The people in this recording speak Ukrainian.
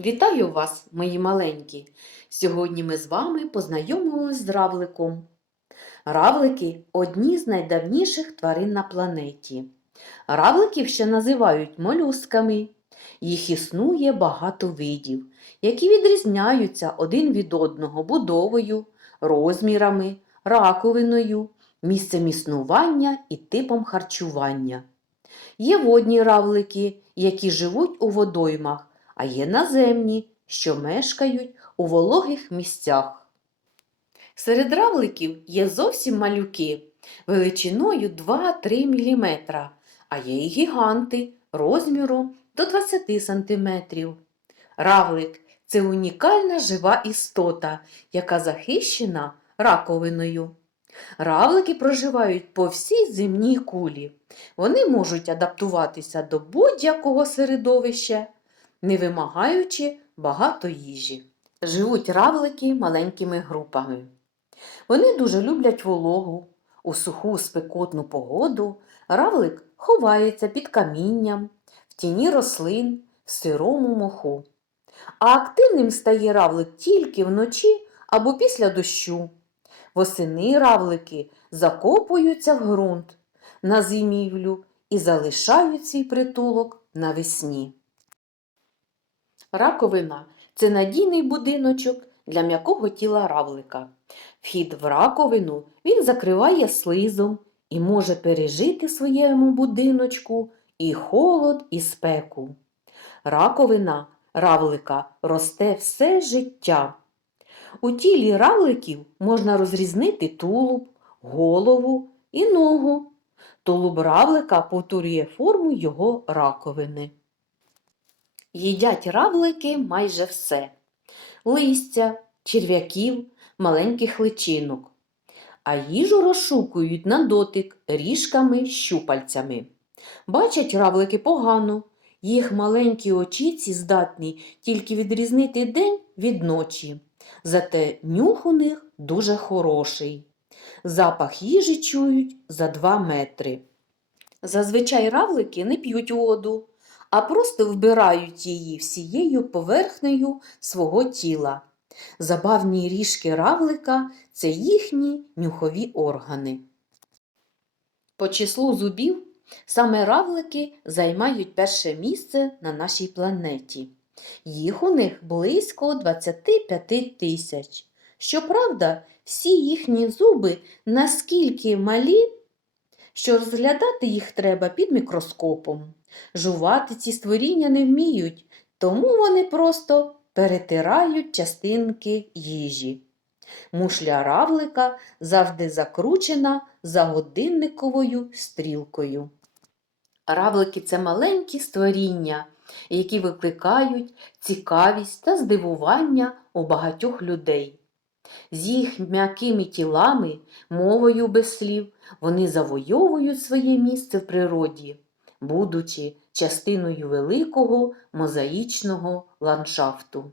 Вітаю вас, мої маленькі! Сьогодні ми з вами познайомимось з равликом. Равлики одні з найдавніших тварин на планеті. Равликів ще називають молюсками. Їх існує багато видів, які відрізняються один від одного будовою, розмірами, раковиною, місцем існування і типом харчування. Є водні равлики, які живуть у водоймах, а є наземні, що мешкають у вологих місцях. Серед равликів є зовсім малюки величиною 2-3 мм, а є і гіганти розміром до 20 см. Равлик це унікальна жива істота, яка захищена раковиною. Равлики проживають по всій земній кулі. Вони можуть адаптуватися до будь-якого середовища, не вимагаючи багато їжі. Живуть равлики маленькими групами. Вони дуже люблять вологу. У суху спекотну погоду равлик ховається під камінням, в тіні рослин, в сирому моху. А активним стає равлик тільки вночі або після дощу. Восени равлики закопуються в ґрунт на зимівлю і залишають свій притулок навесні. Раковина це надійний будиночок для м'якого тіла равлика. Вхід в раковину він закриває слизом і може пережити своєму будиночку і холод, і спеку. Раковина равлика росте все життя. У тілі равликів можна розрізнити тулуб, голову і ногу. Тулуб равлика повторює форму його раковини. Їдять равлики майже все листя, черв'яків, маленьких личинок. А їжу розшукують на дотик ріжками щупальцями. Бачать равлики погано, їх маленькі очіці здатні тільки відрізнити день від ночі. Зате нюх у них дуже хороший. Запах їжі чують за два метри. Зазвичай равлики не п'ють воду, а просто вбирають її всією поверхнею свого тіла. Забавні ріжки равлика це їхні нюхові органи. По числу зубів саме равлики займають перше місце на нашій планеті. Їх у них близько 25 тисяч. Щоправда, всі їхні зуби наскільки малі, що розглядати їх треба під мікроскопом. Жувати ці створіння не вміють, тому вони просто перетирають частинки їжі. Мушля равлика завжди закручена за годинниковою стрілкою. Равлики це маленькі створіння, які викликають цікавість та здивування у багатьох людей. З їх м'якими тілами, мовою без слів, вони завойовують своє місце в природі, будучи частиною великого мозаїчного ландшафту.